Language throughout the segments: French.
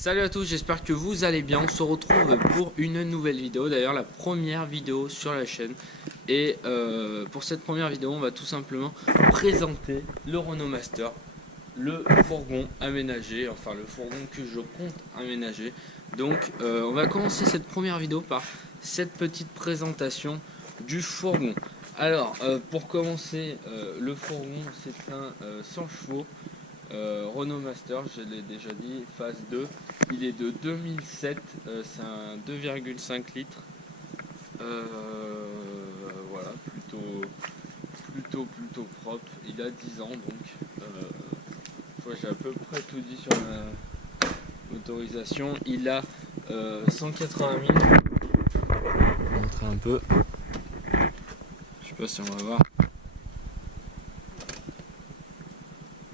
Salut à tous, j'espère que vous allez bien. On se retrouve pour une nouvelle vidéo, d'ailleurs la première vidéo sur la chaîne. Et pour cette première vidéo, on va tout simplement présenter le Renault Master, le fourgon aménagé, enfin le fourgon que je compte aménager. Donc on va commencer cette première vidéo par cette petite présentation du fourgon. Alors pour commencer, le fourgon c'est un 100 chevaux. Renault Master, je l'ai déjà dit, phase 2, il est de 2007, c'est un 2,5 litres, voilà, plutôt propre, il a 10 ans donc j'ai à peu près tout dit sur la motorisation, il a 180 000, je vais montrer un peu, je sais pas si on va voir.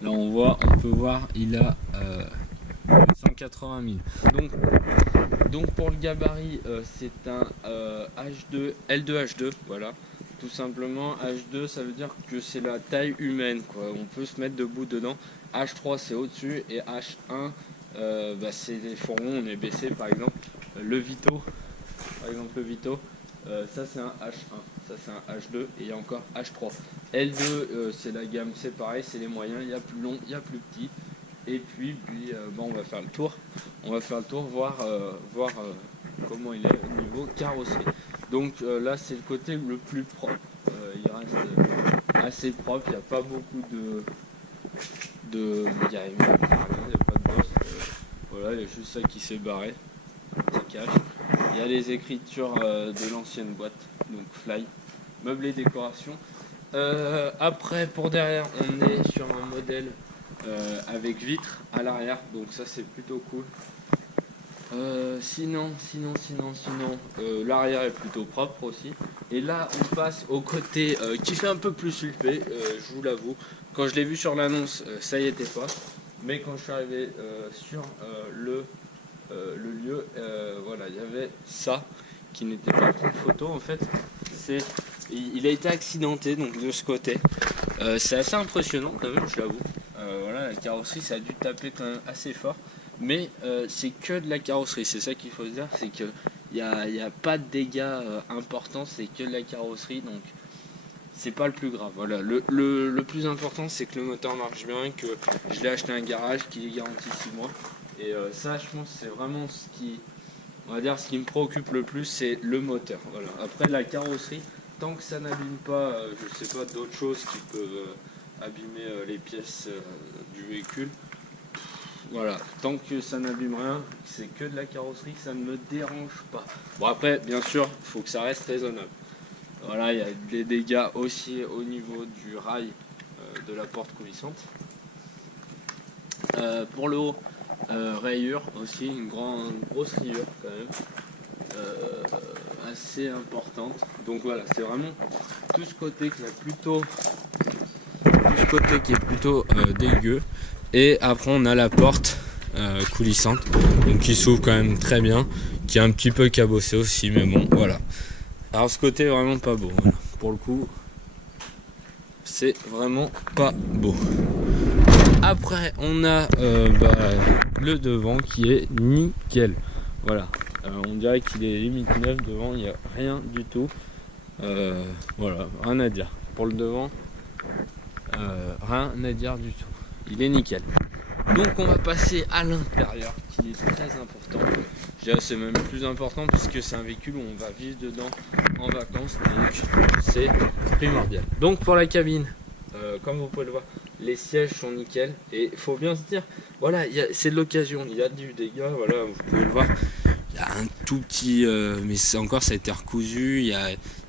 Là on peut voir, il a 180 000. Donc pour le gabarit, c'est un H2, L2H2, voilà. Tout simplement, H2 ça veut dire que c'est la taille humaine, quoi. On peut se mettre debout dedans. H3 c'est au-dessus et H1 c'est les fourgons, on est baissé, par exemple le Vito. Ça c'est un H1, ça c'est un H2 et il y a encore H3. L2 c'est la gamme, c'est pareil, c'est les moyens, il y a plus long, il y a plus petit. Et puis on va faire le tour. Voir comment il est au niveau carrosserie. Donc là c'est le côté le plus propre. Il reste assez propre, il n'y a pas beaucoup il y a pas de bosse. Voilà, il y a juste ça qui s'est barré. Ça cache. Il y a les écritures de l'ancienne boîte, donc Fly, meublé décoration. Après, pour derrière, on est sur un modèle avec vitre à l'arrière, donc ça c'est plutôt cool. Sinon, l'arrière est plutôt propre aussi. Et là, on passe au côté qui fait un peu plus sulpé, je vous l'avoue. Quand je l'ai vu sur l'annonce, ça y était pas. Mais quand je suis arrivé sur le lieu, voilà, il y avait ça qui n'était pas pris de photo en fait. Il a été accidenté donc de ce côté. C'est assez impressionnant quand même, je l'avoue. Voilà, la carrosserie ça a dû taper quand même assez fort. Mais c'est que de la carrosserie, c'est ça qu'il faut se dire, c'est qu'il n'y a pas de dégâts importants, c'est que de la carrosserie, donc c'est pas le plus grave. Voilà, le plus important c'est que le moteur marche bien, que je l'ai acheté un garage, qu'il est garanti 6 mois. Et ça, je pense, c'est vraiment ce qui me préoccupe le plus, c'est le moteur. Voilà. Après, la carrosserie, tant que ça n'abîme pas, je sais pas, d'autres choses qui peuvent abîmer les pièces du véhicule. Voilà, tant que ça n'abîme rien, c'est que de la carrosserie, ça ne me dérange pas. Bon, après, bien sûr, il faut que ça reste raisonnable. Voilà, il y a des dégâts aussi au niveau du rail de la porte coulissante. Pour le haut, rayure aussi, une grosse rayure quand même, assez importante. Donc voilà, c'est vraiment tout ce côté qui est plutôt dégueu. Et après on a la porte coulissante, donc qui s'ouvre quand même très bien, qui est un petit peu cabossée aussi, mais bon voilà. Alors ce côté est vraiment pas beau, voilà. Pour le coup c'est vraiment pas beau. Après on a le devant qui est nickel. Voilà, on dirait qu'il est limite neuf devant, il n'y a rien du tout. Voilà, rien à dire. Pour le devant, rien à dire du tout. Il est nickel. Donc on va passer à l'intérieur qui est très important. Je dirais c'est même plus important puisque c'est un véhicule où on va vivre dedans en vacances, donc c'est primordial. Donc pour la cabine, comme vous pouvez le voir, les sièges sont nickel et il faut bien se dire, voilà, c'est de l'occasion, il y a du dégât, voilà, vous pouvez le voir. Il y a un tout petit, mais ça a été recousu, il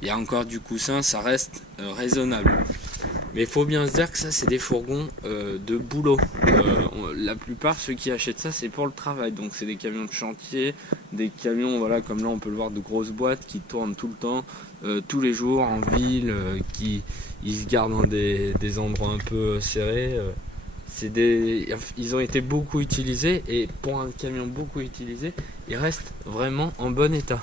y a encore du coussin, ça reste raisonnable. Mais il faut bien se dire que ça c'est des fourgons de boulot. La plupart ceux qui achètent ça c'est pour le travail. Donc c'est des camions de chantier, des camions voilà comme là on peut le voir de grosses boîtes qui tournent tout le temps, tous les jours en ville, ils se gardent dans des endroits un peu serrés. Ils ont été beaucoup utilisés et pour un camion beaucoup utilisé, ils restent vraiment en bon état.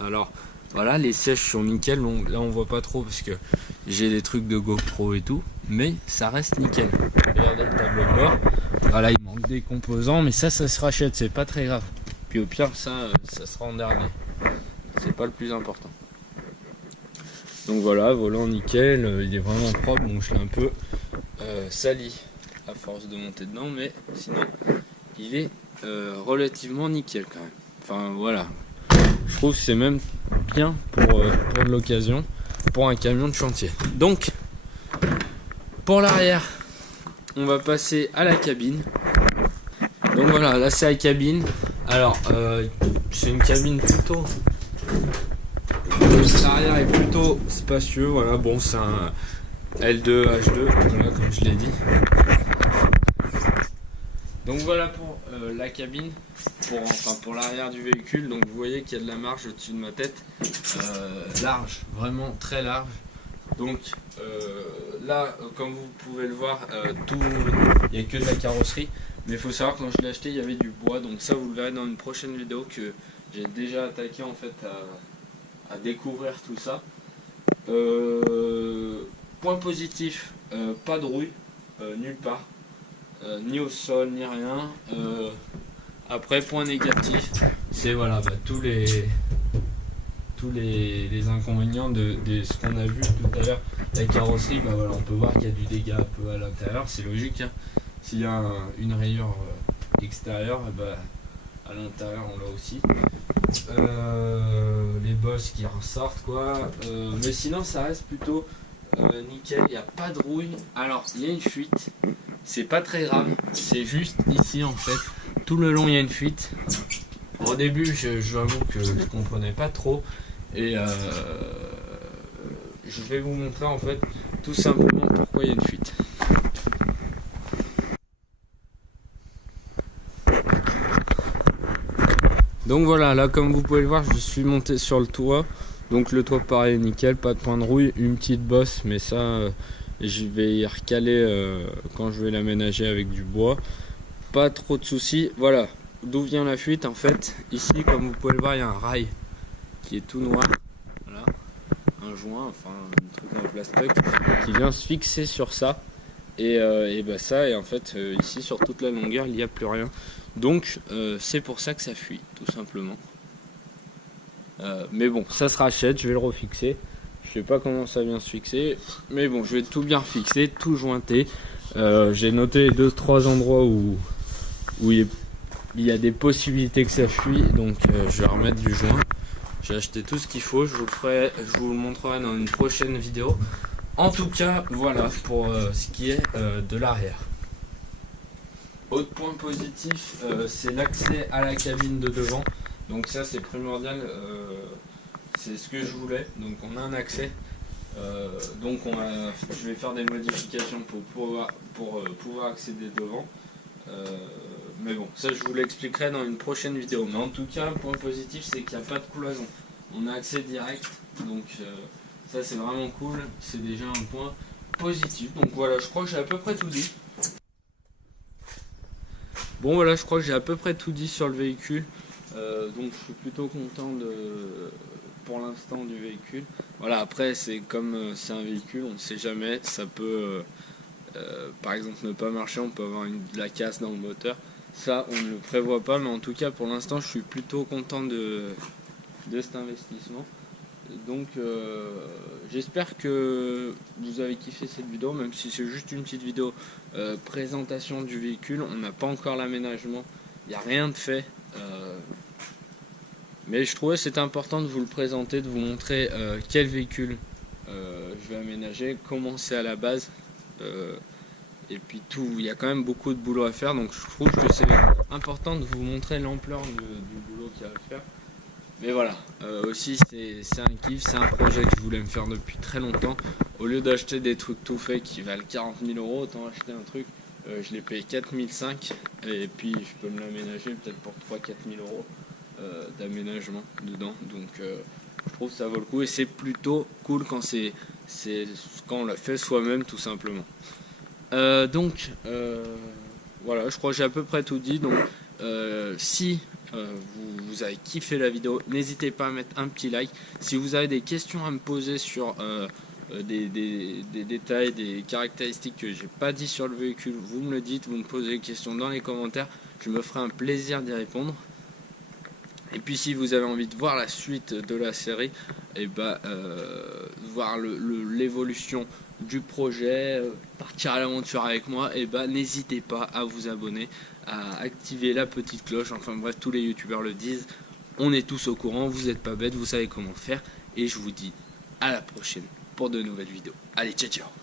Alors voilà, les sièges sont nickel, donc là on voit pas trop parce que j'ai des trucs de GoPro et tout, mais ça reste nickel. Regardez le tableau de bord, voilà il manque. manque des composants, mais ça se rachète, c'est pas très grave. Puis au pire, ça sera en dernier. C'est pas le plus important. Donc voilà, volant nickel, il est vraiment propre, donc je l'ai un peu sali à force de monter dedans, mais sinon il est relativement nickel quand même. Enfin voilà, je trouve que c'est même bien pour l'occasion, pour un camion de chantier. Donc pour l'arrière, on va passer à la cabine. Donc voilà, là c'est la cabine. Alors c'est une cabine plutôt... L'arrière est plutôt spacieux, voilà, bon c'est un L2 H2, voilà, comme je l'ai dit. Donc voilà pour la cabine, pour l'arrière du véhicule. Donc vous voyez qu'il y a de la marge au-dessus de ma tête, large, vraiment très large. Donc là, comme vous pouvez le voir, il n'y a que de la carrosserie. Mais il faut savoir que quand je l'ai acheté, il y avait du bois. Donc ça, vous le verrez dans une prochaine vidéo que j'ai déjà attaqué en fait à découvrir tout ça. Point positif, pas de rouille, nulle part, ni au sol, ni rien. Après, point négatif, c'est voilà, tous les inconvénients de ce qu'on a vu tout à l'heure. La carrosserie, voilà, on peut voir qu'il y a du dégât un peu à l'intérieur, c'est logique, hein. S'il y a une rayure extérieure, à l'intérieur on l'a aussi. Les bosses qui ressortent quoi, mais sinon ça reste plutôt nickel, il n'y a pas de rouille. Alors il y a une fuite, c'est pas très grave, c'est juste ici en fait, tout le long il y a une fuite. Au début j'avoue que je comprenais pas trop et je vais vous montrer en fait tout simplement pourquoi il y a une fuite. Donc voilà, là comme vous pouvez le voir, je suis monté sur le toit. Donc le toit pareil, nickel, pas de point de rouille, une petite bosse, mais ça je vais y recaler quand je vais l'aménager avec du bois. Pas trop de soucis. Voilà, d'où vient la fuite en fait. Ici comme vous pouvez le voir, il y a un rail qui est tout noir. Voilà, un joint, enfin un truc en plastoc qui vient se fixer sur ça. Et ça, et en fait ici sur toute la longueur, il n'y a plus rien. Donc c'est pour ça que ça fuit, tout simplement. Mais bon, ça se rachète, je vais le refixer. Je sais pas comment ça vient se fixer, mais bon, je vais tout bien fixer, tout jointer. J'ai noté 2-3 endroits où il y a des possibilités que ça fuit, donc je vais remettre du joint. J'ai acheté tout ce qu'il faut, je vous le montrerai dans une prochaine vidéo. En tout cas, voilà pour ce qui est de l'arrière. Autre point positif, c'est l'accès à la cabine de devant. Donc ça c'est primordial, c'est ce que je voulais. Donc on a un accès. Donc je vais faire des modifications pour pouvoir accéder devant. Mais bon, ça je vous l'expliquerai dans une prochaine vidéo. Mais en tout cas, point positif, c'est qu'il n'y a pas de cloison. On a accès direct. Donc ça c'est vraiment cool. C'est déjà un point positif. Donc voilà, je crois que j'ai à peu près tout dit. Bon voilà, je crois que j'ai à peu près tout dit sur le véhicule, donc je suis plutôt content pour l'instant du véhicule. Voilà, après c'est comme c'est un véhicule, on ne sait jamais, ça peut par exemple ne pas marcher, on peut avoir de la casse dans le moteur. Ça on ne le prévoit pas, mais en tout cas pour l'instant je suis plutôt content de cet investissement. Donc j'espère que vous avez kiffé cette vidéo, même si c'est juste une petite vidéo présentation du véhicule. On n'a pas encore l'aménagement, il n'y a rien de fait, mais je trouvais que c'était important de vous le présenter, de vous montrer quel véhicule je vais aménager, comment c'est à la base, et puis tout. Il y a quand même beaucoup de boulot à faire, donc je trouve que c'est important de vous montrer l'ampleur du boulot qu'il y a à faire. Mais voilà, aussi c'est un kiff, c'est un projet que je voulais me faire depuis très longtemps. Au lieu d'acheter des trucs tout faits qui valent 40 000 €, autant acheter un truc, je l'ai payé 4 500 et puis je peux me l'aménager peut-être pour 3-4 000 € d'aménagement dedans. Donc je trouve que ça vaut le coup et c'est plutôt cool quand quand on l'a fait soi-même tout simplement. Donc voilà, je crois que j'ai à peu près tout dit. Donc si vous avez kiffé la vidéo, n'hésitez pas à mettre un petit like. Si vous avez des questions à me poser sur des détails, des caractéristiques que j'ai pas dit sur le véhicule, vous me le dites, vous me posez des questions dans les commentaires, je me ferai un plaisir d'y répondre. Et puis si vous avez envie de voir la suite de la série, et voir l'évolution du projet, partir à l'aventure avec moi, et n'hésitez pas à vous abonner, à activer la petite cloche, enfin bref, tous les youtubeurs le disent, on est tous au courant, vous n'êtes pas bêtes, vous savez comment faire, et je vous dis à la prochaine pour de nouvelles vidéos. Allez, ciao ciao.